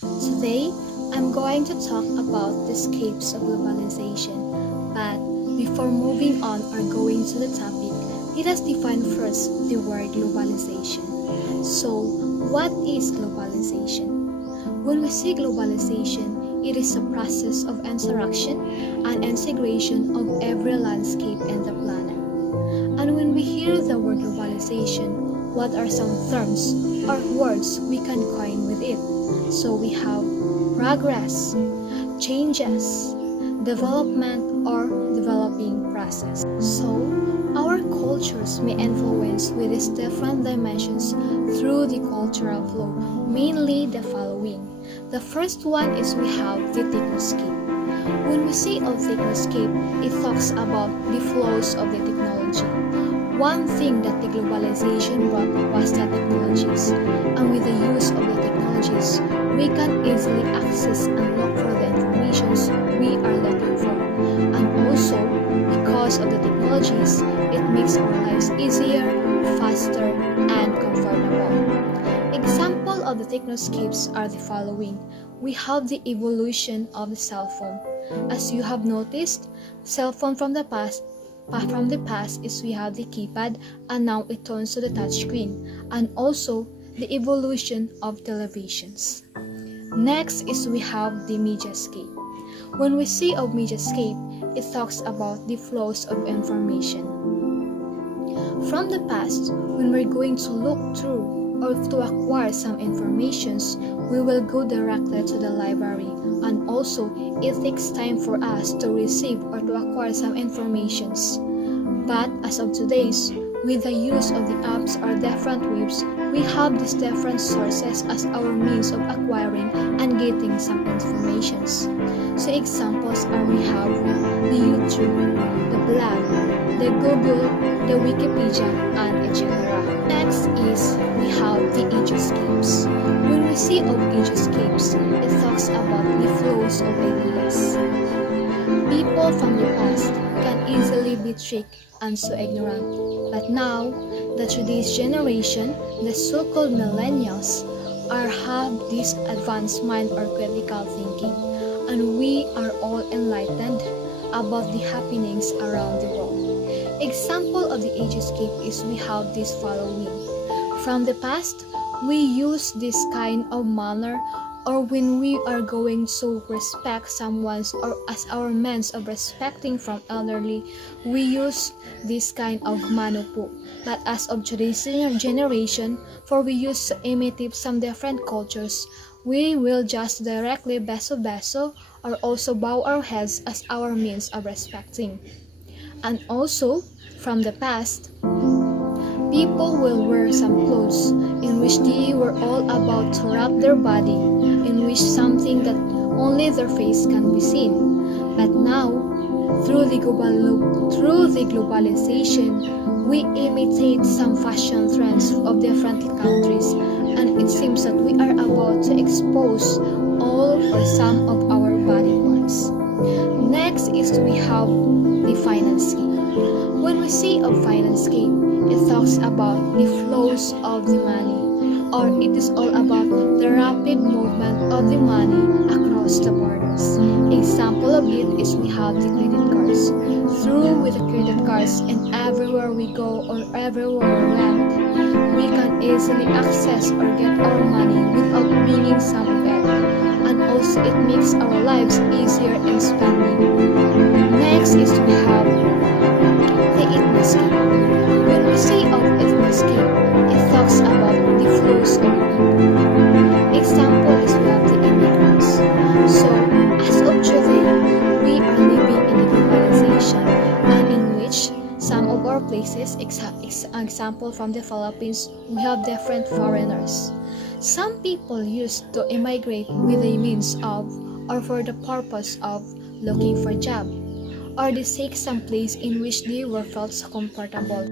Today, I'm going to talk about the Scapes of Globalization. But before moving on or going to the topic, let us define first the word globalization. So, what is globalization? When we say globalization, it is a process of interaction and integration of every landscape in the planet. And when we hear the word globalization, what are some terms or words we can coin with it? So we have progress, changes, development, or developing process. So our cultures may influence with these different dimensions through the cultural flow, mainly the following. The first one is we have the technoscape. When we say of technoscape, it talks about the flows of the technology. One thing that the globalization brought was the technologies, and with the use of the technologies, we can easily access and look for the informations we are looking for. And also, because of the technologies, it makes our lives easier, faster, and comfortable. Example of the technoscapes are the following. We have the evolution of the cell phone. As you have noticed, cell phone from the past is we have the keypad and now it turns to the touchscreen, and also the evolution of televisions. Next is we have the mediascape. When we say of mediascape, it talks about the flows of information. From the past, when we're going to look through or to acquire some informations, we will go directly to the library, and also it takes time for us to receive or to acquire some informations. But as of today's, with the use of the apps or different webs, we have these different sources as our means of acquiring and getting some informations. So examples are we have the YouTube, the blog, the Google, the Wikipedia, and etc. Next is we have the ageoscapes. When we see of ageoscapes, it talks about the flows of ideas. People from the past can easily be tricked and so ignorant. But now, the today's generation, the so-called millennials, have this advanced mind or critical thinking, and we are all enlightened about the happenings around the world. Example of the ageoscape is we have this following. From the past, we use this kind of manner, or when we are going to respect someone or as our means of respecting from elderly, we use this kind of mano po. But as of today's generation, for we use to imitate some different cultures, we will just directly beso or also bow our heads as our means of respecting. And also, from the past, people will wear some clothes in which they were all about to wrap their body, in which something that only their face can be seen. But now, through the globalization, we imitate some fashion trends of different countries, and it seems that we are about to expose all or some of our body parts. Next is we have the financescape. When we say of financescape, it talks about the flows of the money, or it is all about the rapid movement of the money across the borders. Example of it is we have the credit cards. Through with the credit cards, and everywhere we go or everywhere we went, we can easily access or get our money without bringing some of it. And also it makes our lives easier in spending. Next is we have the ethnoscape. When we say of ethnoscape, it talks about the flows of people. Example is we have the immigrants. So, as of today, we are living in a globalization, and in which some of our places, example from the Philippines, we have different foreigners. Some people used to immigrate with the means of or for the purpose of looking for a job, or they seek some place in which they were felt comfortable.